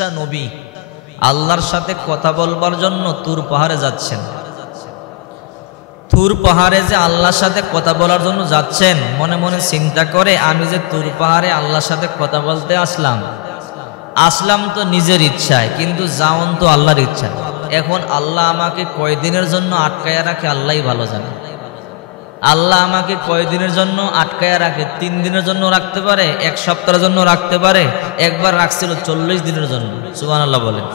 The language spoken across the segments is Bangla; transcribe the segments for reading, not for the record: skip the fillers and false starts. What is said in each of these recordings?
নবী আল্লাহর সাথে কথা বলবার জন্য তুর পাহাড়ে যাচ্ছেন। তুর পাহাড়ে যে আল্লাহর সাথে কথা বলার জন্য যাচ্ছেন, মনে মনে চিন্তা করে আমি যে তুর পাহাড়ে আল্লাহর সাথে কথা বলতে আসলাম তো নিজের ইচ্ছায়, কিন্তু যাওন তো আল্লাহর ইচ্ছায়। এখন আল্লাহ আমাকে কয়দিনের জন্য আটকায়া রাখে আল্লাহই ভালো জানে। আল্লাহ আমাকে কয়দিনের জন্য আটকায়া রাখে, 3 দিনের জন্য রাখতে পারে, 1 সপ্তাহের জন্য রাখতে পারে, একবার রাখছিল 40 দিনের জন্য। সুবহানাল্লাহ বলেন।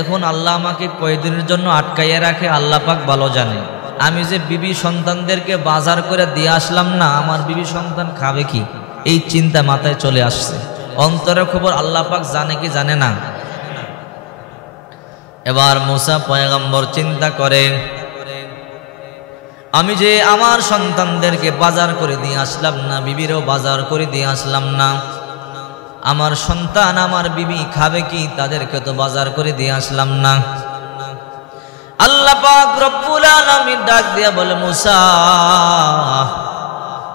এখন আল্লাহ আমাকে কয়দিনের জন্য আটকাইয়া রাখে আল্লাহ পাক ভালো জানে। আমি যে বিবি সন্তানদেরকে বাজার করে দিয়ে আসলাম না, আমার বিবি সন্তান খাবে কি, এই চিন্তা মাথায় চলে আসছে। অন্তরের খবর আল্লাহ পাক জানে কি জানে না। এবার মুসা পয়গম্বর চিন্তা করে, আমি যে আমার সন্তানদেরকে বাজার করে দিয়ে আসলাম না, বিবিরও বাজার করে দিয়ে আসলাম না, আমার সন্তান আমার বিবি খাবে কি, তাদেরকে তো বাজার করে দিয়ে আসলাম না। আল্লাহ পাক রব্বুল আলামিন ডাক দিয়া বলে, মুসা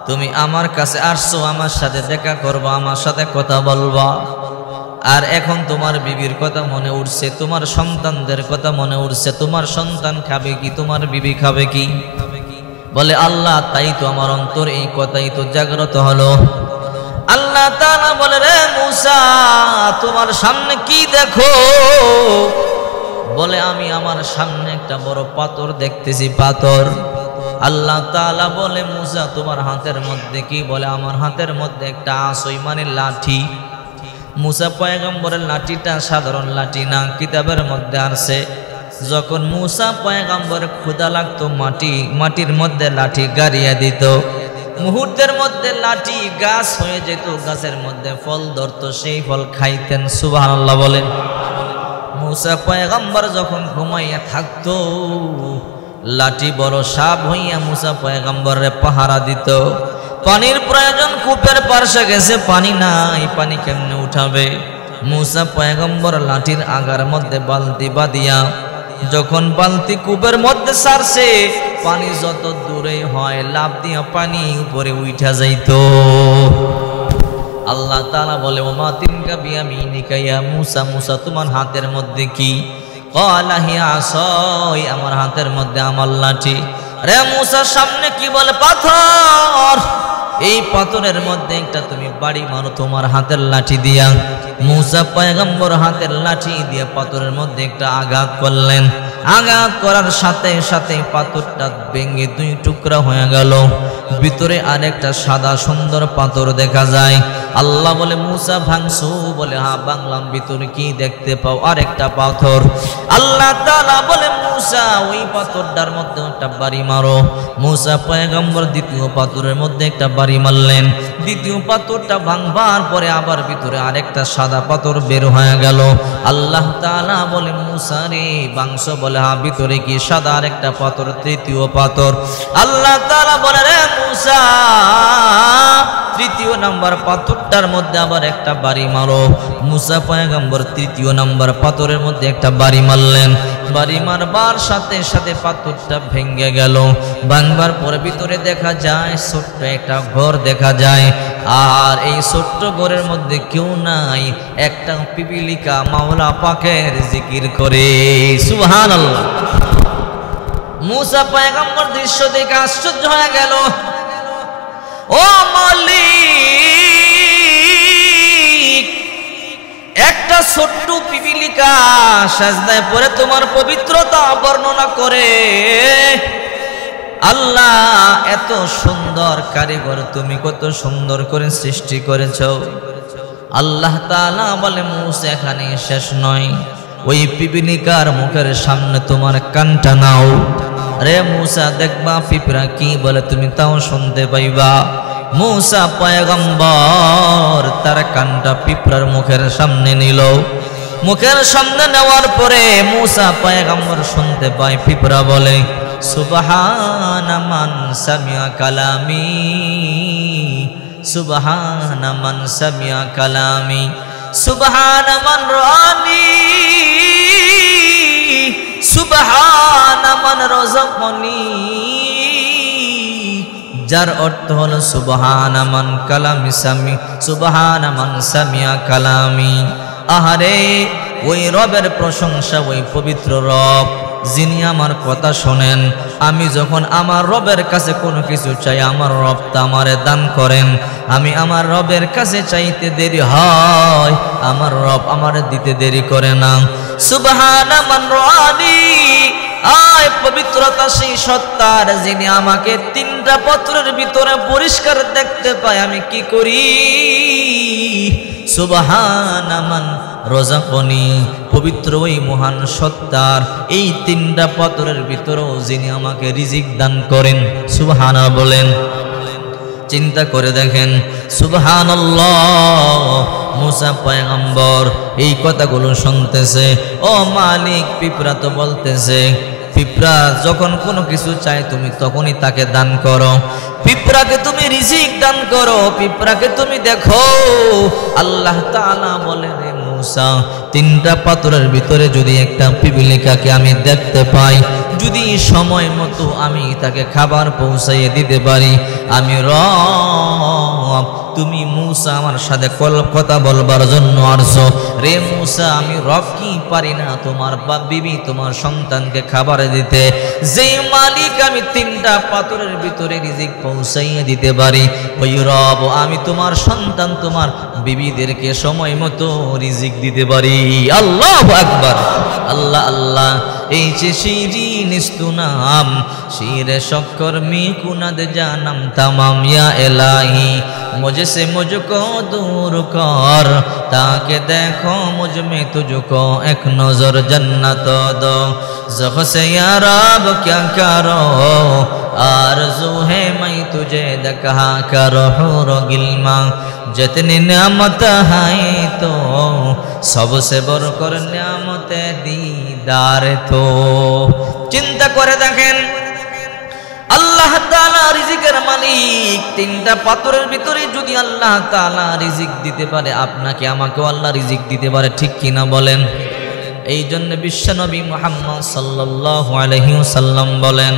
তুমি আমার কাছে আসছো, আমার সাথে দেখা করবা, আমার সাথে কথা বলবা, আর এখন তোমার বিবির কথা মনে উঠছে, তোমার সন্তানদের কথা মনে উঠছে, তোমার সন্তান খাবে কি, তোমার বিবি খাবে কি। বলে আল্লাহ তাই তো, আমার অন্তর এই কথাই তো জাগ্রত হলো। আল্লাহ তাআলা বলে, রে মুসা তোমার সামনে কি দেখো? বলে আমি আমার সামনে একটা বড় পাথর দেখতেছি, পাথর। আল্লাহ তাআলা বলে, মুসা তোমার হাতের মধ্যে কি? বলে আমার হাতের মধ্যে একটা আসই মানে লাঠি। মুসা পয়গম্বরের লাঠিটা সাধারণ লাঠি না, কিতাবের মধ্যে আছে যখন মুসা পয়গম্বরের ক্ষুধা লাগতো মাটির মধ্যে লাঠি গাড়িয়ে দিত, মুহূর্তের মধ্যে লাঠি গাছ হয়ে যেত, গাছের মধ্যে ফল ধরতো, সেই ফল খাইতেন। সুবহানাল্লাহ বলেন। মুসা পয়গম্বর যখন ঘুমাইয়া থাকতো, লাঠি বড় সাপ হইয়া মুসা পয়গম্বরের পাহারা দিত। পানির প্রয়োজন, কূপের পার্শ্বে গেছে, পানি নাই, পানি কেমনে উঠাবে? মুসা পয়গম্বর লাঠির আগার মধ্যে বালতি বাঁধিয়া যখন বালতি কূপের মধ্যে ছাড়ছে, পানি যত দূরে হয় লাফ দিয়া পানি উপরে উঠা যাইত। আল্লাহ তাআলা বলে, ওমা তিনকা বিয়ামিনিকা ইয়া মুসা, মুসা তোমার হাতের মধ্যে কি? ক্বালা হিয়া আসাই, আমার হাতের মধ্যে আমার লাঠি। রে মুসার সামনে কি? বলে পাথর। এই পাথরের মধ্যে একটা তুমি বাড়ি মারো তোমার হাতের লাঠি দিয়া। মুসা পয়গম্বর হাতের লাঠি দিয়ে পাথরের মধ্যে একটা আঘাত করলেন। আঘাত করার সাথে সাথে পাথরটা ভেঙে 2 টুকরা হয়ে গেল। ভিতরে আরেকটা সাদা সুন্দর পাথর দেখা যায়। আল্লাহ বলে, মুসা ভাঙছো? বলে হ্যাঁ ভাঙলাম। ভিতরে কি দেখতে পাও? আরেকটা পাথর। আল্লাহ তাআলা বলে, মুসা ওই পাথরটার মধ্যে একটা বাড়ি মারো। মুসা পয়গম্বর দ্বিতীয় পাথরের মধ্যে একটা বাড়ি মারলেন। দ্বিতীয় পাথরটা ভাঙবার পরে আবার ভিতরে আরেকটা সাদা পাথর বের হয়ে গেল। আল্লাহ তাআলা বলে, মুসা রে ভাঙছো? বলে হ্যাঁ। ভিতরে কি? সাদা আরেকটা পাথর, তৃতীয় পাথর। আল্লাহ তাআলা বলে, রে মুসা তৃতীয় নাম্বার পাথরটার মধ্যে আবার একটা বাড়ি মারো। মুসা পয়গম্বর তৃতীয় নাম্বার পাথরের মধ্যে একটা বাড়ি মারলেন। বাড়ি মারবার সাথে সাথে পাথরটা ভেঙে গেল। ভাঙবার পরে ভিতরে দেখা যায় ছোট্ট একটা ঘর দেখা যায়। আর এই ছোট্ট ঘরের মধ্যে কেউ নাই, একটা পিপিলিকা মাওলা পাকের জিকির করে। সুবহানাল্লাহ। মুসা পয়গম্বর দৃশ্য দেখে আশ্চর্য হয়ে গেল। ও মালিক, একটা ছোট্ট পিপিলিকা সাজদায় পড়ে তোমার পবিত্রতা বর্ণনা করে। আল্লাহ এত সুন্দর কারিগর, তুমি কত সুন্দর করে সৃষ্টি করেছো। আল্লাহ তাআলা বলে, মুসা এখানে শেষ নয়, ওই পিপিলিকার মুখের সামনে তোমার কানটা নাও। রে মুসা দেখবা পিঁপড়া কি বলে, তুমি তাও শুনতে পাইবা। মুসা পয়গম্বর তার কানটা পিঁপড়ার মুখের সামনে নিল। মুখের সামনে নেওয়ার পরে মুসা পয়গম্বর শুনতে পায় পিঁপড়া বলে, সুবহানা মান সামিয়া কালামি, সুবহানা মান সামিয়া কালামি, সুবহানা মান রানি, সুবহানা মান রাযাকনি। যার অর্থ হলো সুবহানা মান কালামি সামি, সুবহানা মান সামিয়া কালামি। আহারে ওই রবের প্রশংসা, ওই পবিত্র রব যিনি আমার কথা শোনেন। আমি যখন আমার রবের কাছে কোনো কিছু চাই, আমার রব তা আমারে দান করেন। আমি আমার রবের কাছে চাইতে দেরি হয়, আমার রব আমারে দিতে দেরি করে না। সুবহানা মান রানি, আয় পবিত্রতা সেই সত্তার যিনি আমাকে তিনটা পত্রের ভিতরে পরিষ্কার দেখতে পায়। আমি কি করি? সুবহানা মান রাযাকানি, পবিত্র ওই মহান সত্তার এই তিনটা পত্রের ভিতরেও যিনি আমাকে রিজিক দান করেন। সুবহানা বলেন। চিন্তা করে দেখেন, সুবহানাল্লাহ। মুসা পয়গম্বর এই কথাগুলো শুনতেছে। ও মালিক, পিঁপড়া তো বলতেছে, পিঁপড়া যখন কোনো কিছু চায় তুমি তখনই তাকে দান করো, পিঁপড়াকে তুমি রিজিক দান করো, পিঁপড়াকে তুমি দেখো। আল্লাহ তাআলা বলে, রে মুসা, তিনটা পাথরের ভিতরে যদি একটা পিপীলিকাকে আমি দেখতে পাই, যদি সময় মতো আমি তাকে খাবার পৌঁছাইয়ে দিতে পারি, আমি রব। তুমি মুসা আমার সাথে কথা বলবার জন্য আসছো। রে মুসা, আমি রব কি পারি না তোমার বিবি, তোমার সন্তানকে খাবার দিতে? যে মালিক আমি তিনটা পাথরের ভিতরে রিজিক পৌঁছাইয়ে দিতে পারি, ওই রব আমি তোমার সন্তান, তোমার বিবিদেরকে সময় মতো রিজিক দিতে পারি। আল্লাহু আকবার। আল্লাহ আল্লাহ। এই যে শিরি নিস্তুনাম, শিরে শক্কর মি কুনাদ জানম तमाम या इलाही, मुझसे मुझको दूर कर, ताकि देखो मुझ में तुझको एक नजर जन्नत दो। ज़ख से या रब क्या करो, आरज़ू है मैं तुझे दकहा करो रो गिल्मा, जितनी नियामत है तो सबसे बढ़कर नियामत दीदार तो। चिंता करे देखें, আল্লাহ তাআলা রিজিকের মালিক। তিনটা পাথরের ভিতরে যদি আল্লাহ তাআলা রিজিক দিতে পারে, আপনাকে আমাকেও আল্লাহ রিজিক দিতে পারে, ঠিক কিনা বলেন? এই জন্য বিশ্বনবী মুহাম্মদ সাল্লাল্লাহু আলাইহি ওয়াসাল্লাম বলেন,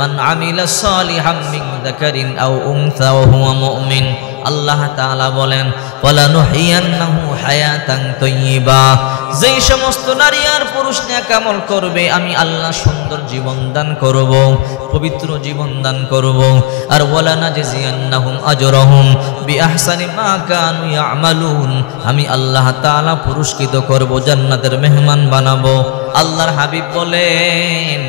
মান আমিলা সালিহাম মিন যাকারিন আও উনসা ওয়া হুয়া মুমিন। আল্লাহ তাআলা বলেন, ওয়ালানুহিয়ান্নাহু হায়াতান তাইয়্যিবা। যেই সমস্ত নারী আর পুরুষ নেক আমল করবে, আমি আল্লাহ সুন্দর জীবন দান করব, পবিত্র জীবন দান করব। আর ওয়ালানাজজিয়ান্নাহুম আজরাহুম বিআহসানি মা কানু ইয়ামালুন, আমি আল্লাহ তাআলা পুরস্কৃত করব, জান্নাতের মেহমান বানাবো। আল্লাহর হাবিব বলেন,